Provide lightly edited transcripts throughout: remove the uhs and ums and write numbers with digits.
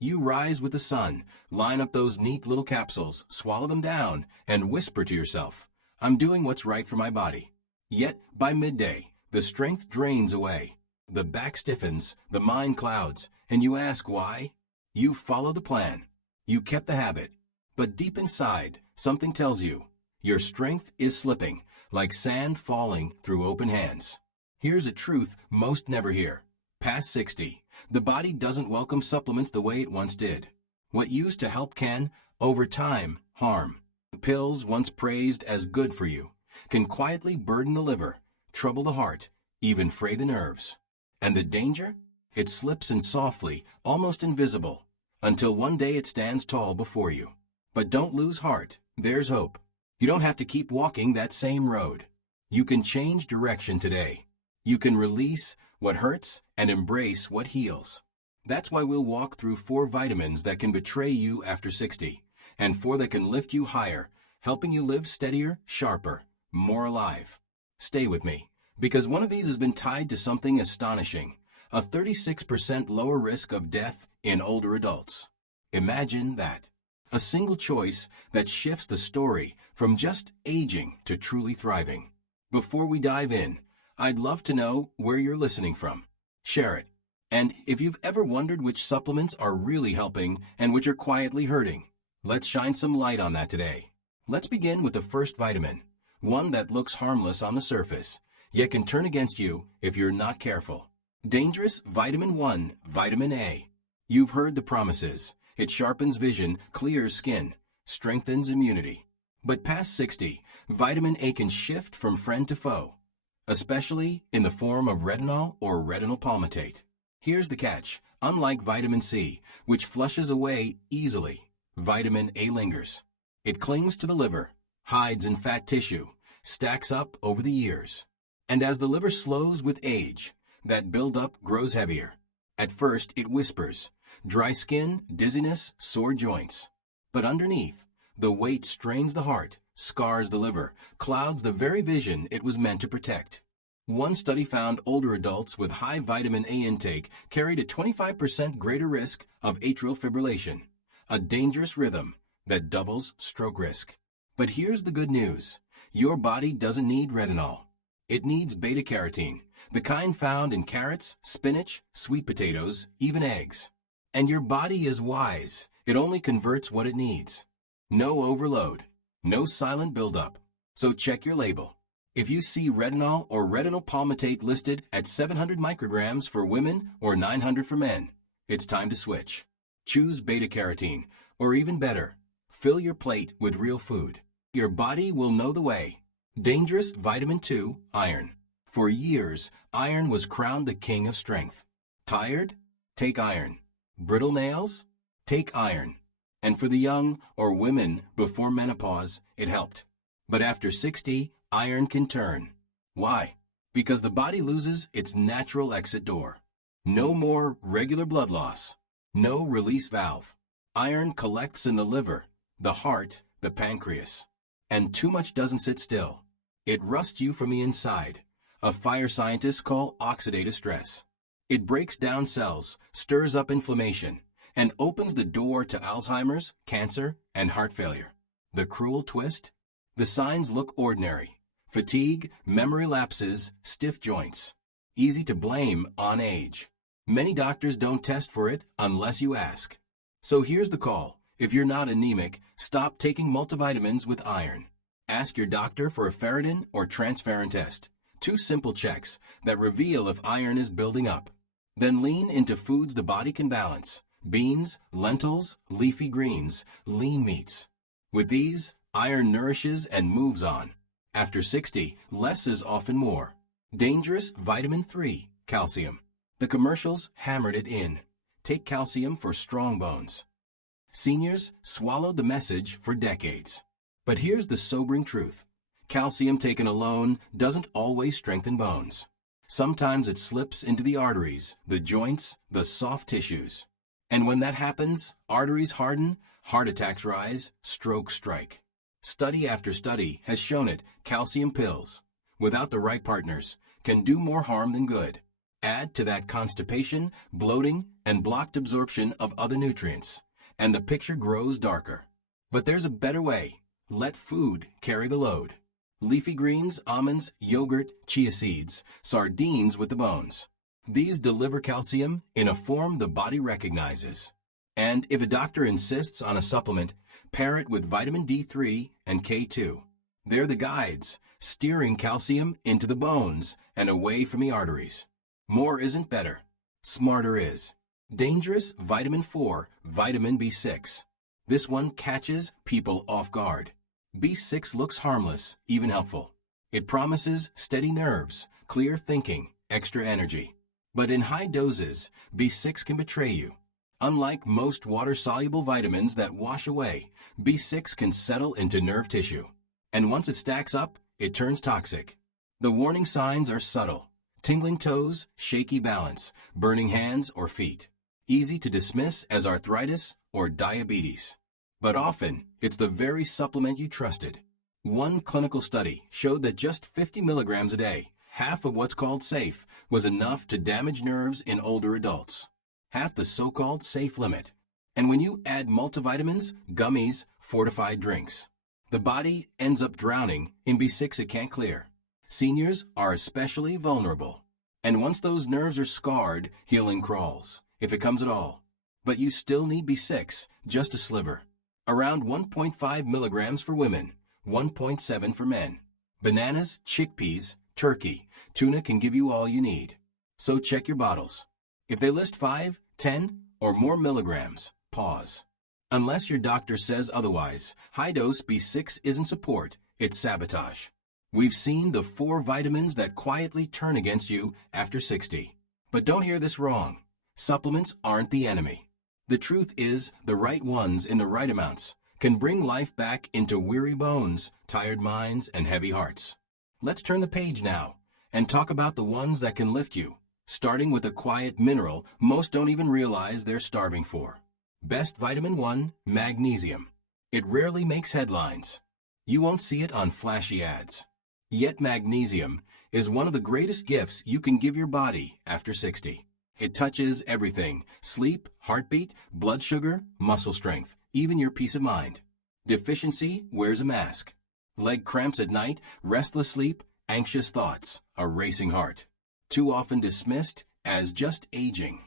You rise with the sun, line up those neat little capsules, swallow them down, and whisper to yourself, I'm doing what's right for my body. Yet, by midday, the strength drains away. The back stiffens, the mind clouds, and you ask why? You follow the plan. You kept the habit. But deep inside, something tells you, your strength is slipping, like sand falling through open hands. Here's a truth most never hear. Past 60, the body doesn't welcome supplements the way it once did. What used to help can, over time, harm. Pills once praised as good for you can quietly burden the liver, trouble the heart, even fray the nerves. And the danger? It slips in softly, almost invisible, until one day it stands tall before you. But don't lose heart, there's hope. You don't have to keep walking that same road. You can change direction today. You can release what hurts and embrace what heals. That's why we'll walk through 4 vitamins that can betray you after 60, and 4 that can lift you higher, helping you live steadier, sharper, more alive. Stay with me, because one of these has been tied to something astonishing, a 36% lower risk of death in older adults. Imagine that. A single choice that shifts the story from just aging to truly thriving. Before we dive in, I'd love to know where you're listening from. Share it. And if you've ever wondered which supplements are really helping and which are quietly hurting, let's shine some light on that today. Let's begin with the first vitamin, one that looks harmless on the surface, yet can turn against you if you're not careful. Dangerous vitamin 1, vitamin A. You've heard the promises. It sharpens vision, clears skin, strengthens immunity. But past 60, vitamin A can shift from friend to foe, especially in the form of retinol or retinol palmitate. Here's the catch. Unlike vitamin C, which flushes away easily, vitamin A lingers. It clings to the liver, hides in fat tissue, stacks up over the years. And as the liver slows with age, that buildup grows heavier. At first, it whispers, dry skin, dizziness, sore joints. But underneath, the weight strains the heart, scars the liver, clouds the very vision it was meant to protect. One study found older adults with high vitamin A intake carried a 25% greater risk of atrial fibrillation, a dangerous rhythm that doubles stroke risk. But here's the good news. Your body doesn't need retinol. It needs beta-carotene, the kind found in carrots, spinach, sweet potatoes, even eggs. And your body is wise. It only converts what it needs. No overload, no silent buildup. So check your label. If you see retinol or retinol palmitate listed at 700 micrograms for women or 900 for men, it's time to switch. Choose beta-carotene, or even better, fill your plate with real food. Your body will know the way. Dangerous vitamin 2, iron. For years, iron was crowned the king of strength. Tired? Take iron. Brittle nails? Take iron. And for the young or women before menopause, it helped. But after 60, iron can turn. Why? Because the body loses its natural exit door. No more regular blood loss. No release valve. Iron collects in the liver, the heart, the pancreas. And too much doesn't sit still. It rusts you from the inside. A fire scientists call oxidative stress. It breaks down cells, stirs up inflammation, and opens the door to Alzheimer's, cancer, and heart failure. The cruel twist? The signs look ordinary. Fatigue, memory lapses, stiff joints. Easy to blame on age. Many doctors don't test for it unless you ask. So here's the call. If you're not anemic, stop taking multivitamins with iron. Ask your doctor for a ferritin or transferrin test. 2 simple checks that reveal if iron is building up. Then lean into foods the body can balance. Beans, lentils, leafy greens, lean meats. With these, iron nourishes and moves on. After 60, less is often more. Dangerous vitamin 3, calcium. The commercials hammered it in. Take calcium for strong bones. Seniors swallowed the message for decades. But here's the sobering truth. Calcium taken alone doesn't always strengthen bones. Sometimes it slips into the arteries, the joints, the soft tissues. And when that happens, arteries harden, heart attacks rise, strokes strike. Study after study has shown it. Calcium pills, without the right partners, can do more harm than good. Add to that constipation, bloating, and blocked absorption of other nutrients, and the picture grows darker. But there's a better way. Let food carry the load. Leafy greens, almonds, yogurt, chia seeds, sardines with the bones. These deliver calcium in a form the body recognizes. And if a doctor insists on a supplement, pair it with vitamin D3 and K2. They're the guides, steering calcium into the bones and away from the arteries. More isn't better. Smarter is. Dangerous vitamin 4, vitamin B6. This one catches people off guard. B6 looks harmless, even helpful. It promises steady nerves, clear thinking, extra energy. But in high doses, B6 can betray you. Unlike most water-soluble vitamins that wash away, B6 can settle into nerve tissue. And once it stacks up, it turns toxic. The warning signs are subtle. Tingling toes, shaky balance, burning hands or feet. Easy to dismiss as arthritis or diabetes. But often, it's the very supplement you trusted. One clinical study showed that just 50 milligrams a day, half of what's called safe, was enough to damage nerves in older adults. Half the so-called safe limit. And when you add multivitamins, gummies, fortified drinks, the body ends up drowning in B6 it can't clear. Seniors are especially vulnerable. And once those nerves are scarred, healing crawls, if it comes at all. But you still need B6, just a sliver. Around 1.5 milligrams for women, 1.7 for men. Bananas, chickpeas, turkey, tuna can give you all you need. So check your bottles. If they list 5, 10, or more milligrams, pause. Unless your doctor says otherwise, high-dose B6 isn't support, it's sabotage. We've seen the 4 vitamins that quietly turn against you after 60. But don't hear this wrong. Supplements aren't the enemy. The truth is, the right ones in the right amounts can bring life back into weary bones, tired minds, and heavy hearts. Let's turn the page now and talk about the ones that can lift you, starting with a quiet mineral most don't even realize they're starving for. Best vitamin 1, magnesium. It rarely makes headlines. You won't see it on flashy ads. Yet magnesium is one of the greatest gifts you can give your body after 60. It touches everything: sleep, heartbeat, blood sugar, muscle strength, even your peace of mind. Deficiency wears a mask. Leg cramps at night, restless sleep, anxious thoughts, a racing heart. Too often dismissed as just aging.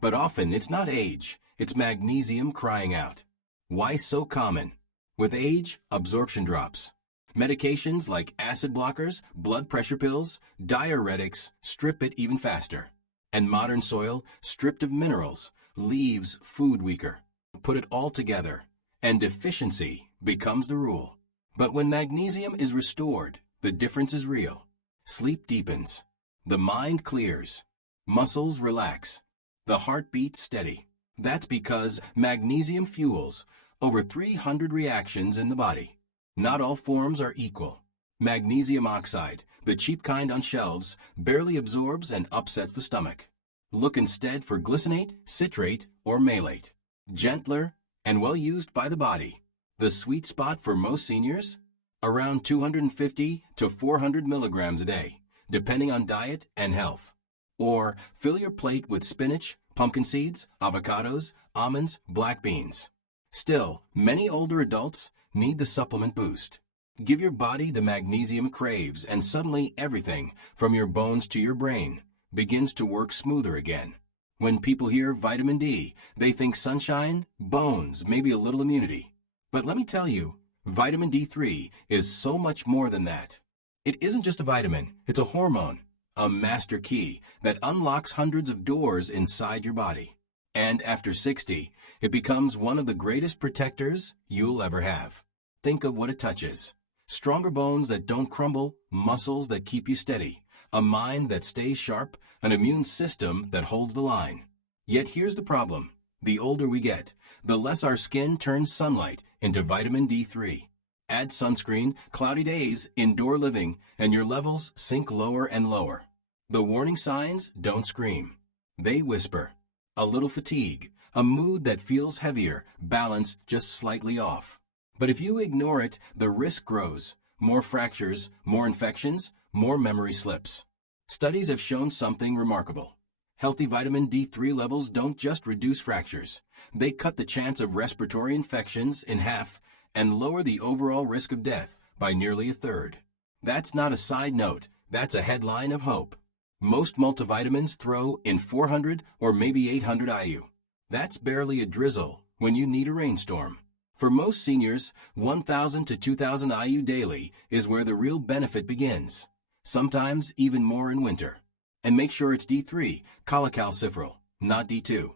But often it's not age, it's magnesium crying out. Why so common? With age, absorption drops. Medications like acid blockers, blood pressure pills, diuretics strip it even faster. And modern soil, stripped of minerals, leaves food weaker. Put it all together, and deficiency becomes the rule. But when magnesium is restored, the difference is real. Sleep deepens. The mind clears. Muscles relax. The heart beats steady. That's because magnesium fuels over 300 reactions in the body. Not all forms are equal. Magnesium oxide, the cheap kind on shelves, barely absorbs and upsets the stomach. Look instead for glycinate, citrate, or malate. Gentler and well used by the body. The sweet spot for most seniors? Around 250 to 400 milligrams a day, depending on diet and health. Or fill your plate with spinach, pumpkin seeds, avocados, almonds, black beans. Still, many older adults need the supplement boost. Give your body the magnesium it craves, and suddenly everything, from your bones to your brain, begins to work smoother again. When people hear vitamin D, they think sunshine, bones, maybe a little immunity. But let me tell you, vitamin D3 is so much more than that. It isn't just a vitamin, it's a hormone, a master key that unlocks hundreds of doors inside your body. And after 60, it becomes one of the greatest protectors you'll ever have. Think of what it touches. Stronger bones that don't crumble, muscles that keep you steady, a mind that stays sharp, an immune system that holds the line. Yet here's the problem. The older we get, the less our skin turns sunlight into vitamin D3. Add sunscreen, cloudy days, indoor living, and your levels sink lower and lower. The warning signs don't scream. They whisper. A little fatigue, a mood that feels heavier, balance just slightly off. But if you ignore it, the risk grows. More fractures, more infections, more memory slips. Studies have shown something remarkable. Healthy vitamin D3 levels don't just reduce fractures. They cut the chance of respiratory infections in half and lower the overall risk of death by nearly a third. That's not a side note, that's a headline of hope. Most multivitamins throw in 400 or maybe 800 IU. That's barely a drizzle when you need a rainstorm. For most seniors, 1,000 to 2,000 IU daily is where the real benefit begins. Sometimes even more in winter. And make sure it's D3, cholecalciferol, not D2.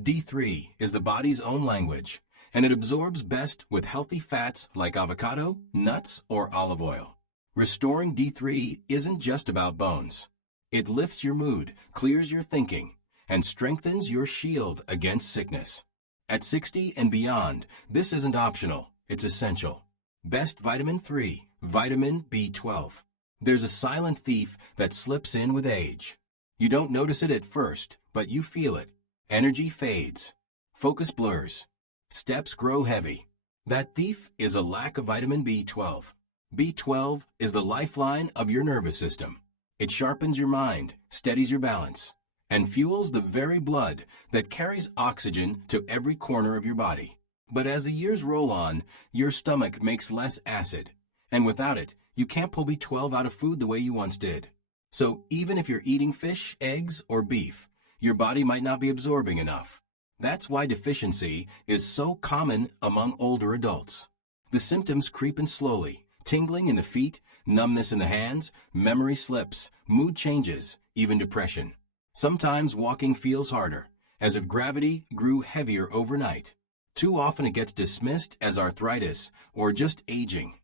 D3 is the body's own language, and it absorbs best with healthy fats like avocado, nuts, or olive oil. Restoring D3 isn't just about bones. It lifts your mood, clears your thinking, and strengthens your shield against sickness. At 60 and beyond, this isn't optional, it's essential. Best vitamin 3, vitamin B12. There's a silent thief that slips in with age. You don't notice it at first, but you feel it. Energy fades. Focus blurs. Steps grow heavy. That thief is a lack of vitamin B12. B12 is the lifeline of your nervous system. It sharpens your mind, steadies your balance, and fuels the very blood that carries oxygen to every corner of your body. But as the years roll on, your stomach makes less acid, and without it, you can't pull B12 out of food the way you once did. So even if you're eating fish, eggs, or beef, your body might not be absorbing enough. That's why deficiency is so common among older adults. The symptoms creep in slowly, tingling in the feet, numbness in the hands, memory slips, mood changes, even depression. Sometimes walking feels harder, as if gravity grew heavier overnight. Too often it gets dismissed as arthritis or just aging.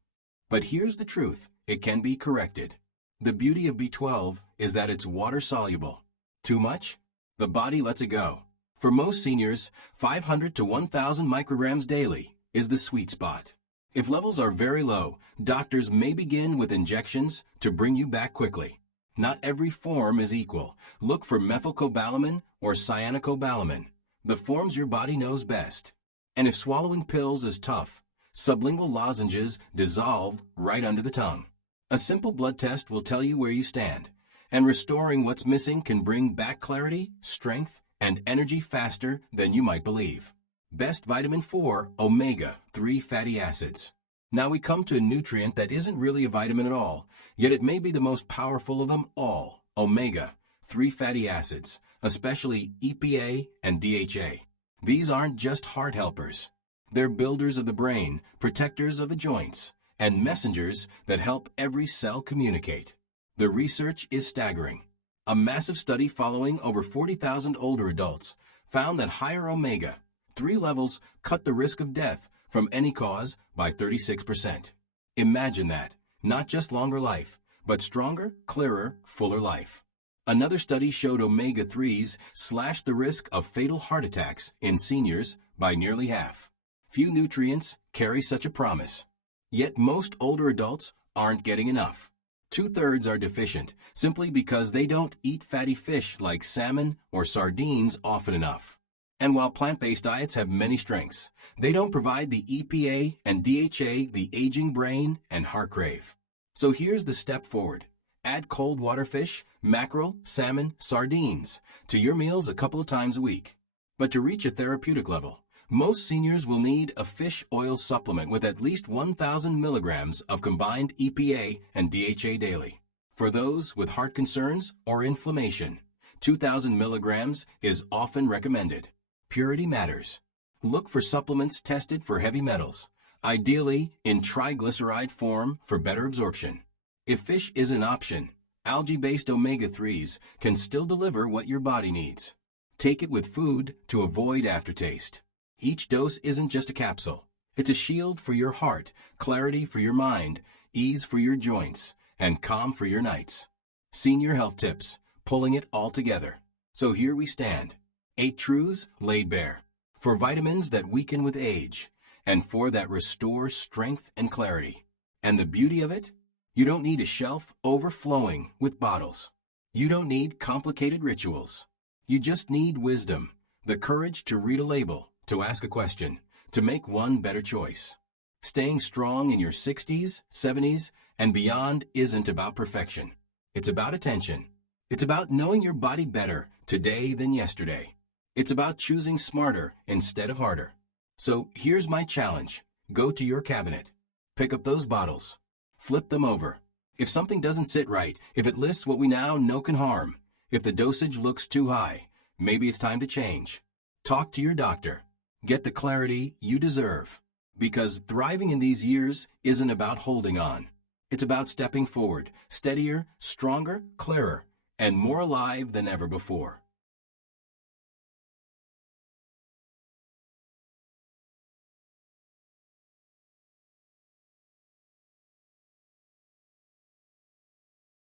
But here's the truth, it can be corrected. The beauty of B12 is that it's water-soluble. Too much? The body lets it go. For most seniors, 500 to 1,000 micrograms daily is the sweet spot. If levels are very low, doctors may begin with injections to bring you back quickly. Not every form is equal. Look for methylcobalamin or cyanocobalamin, the forms your body knows best. And if swallowing pills is tough, sublingual lozenges dissolve right under the tongue. A simple blood test will tell you where you stand, and restoring what's missing can bring back clarity, strength, and energy faster than you might believe. Best vitamin 4, omega-3 fatty acids. Now we come to a nutrient that isn't really a vitamin at all, yet it may be the most powerful of them all, omega-3 fatty acids, especially EPA and DHA. These aren't just heart helpers. They're builders of the brain, protectors of the joints, and messengers that help every cell communicate. The research is staggering. A massive study following over 40,000 older adults found that higher omega-3 levels cut the risk of death from any cause by 36%. Imagine that, not just longer life, but stronger, clearer, fuller life. Another study showed omega-3s slashed the risk of fatal heart attacks in seniors by nearly half. Few nutrients carry such a promise. Yet most older adults aren't getting enough. 2/3 are deficient simply because they don't eat fatty fish like salmon or sardines often enough. And while plant-based diets have many strengths, they don't provide the EPA and DHA the aging brain and heart crave. So here's the step forward. Add cold water fish, mackerel, salmon, sardines to your meals a couple of times a week. But to reach a therapeutic level, most seniors will need a fish oil supplement with at least 1,000 milligrams of combined EPA and DHA daily. For those with heart concerns or inflammation, 2,000 milligrams is often recommended. Purity matters. Look for supplements tested for heavy metals, ideally in triglyceride form for better absorption. If fish is an option, algae-based omega-3s can still deliver what your body needs. Take it with food to avoid aftertaste. Each dose isn't just a capsule. It's a shield for your heart, clarity for your mind, ease for your joints, and calm for your nights. Senior health tips, pulling it all together. So here we stand. 8 truths laid bare. For vitamins that weaken with age, and for that restore strength and clarity. And the beauty of it? You don't need a shelf overflowing with bottles. You don't need complicated rituals. You just need wisdom, the courage to read a label, to ask a question, to make one better choice. Staying strong in your 60s, 70s, and beyond isn't about perfection. It's about attention. It's about knowing your body better today than yesterday. It's about choosing smarter instead of harder. So here's my challenge. Go to your cabinet. Pick up those bottles. Flip them over. If something doesn't sit right, if it lists what we now know can harm, if the dosage looks too high, maybe it's time to change. Talk to your doctor. Get the clarity you deserve. Because thriving in these years isn't about holding on. It's about stepping forward, steadier, stronger, clearer, and more alive than ever before.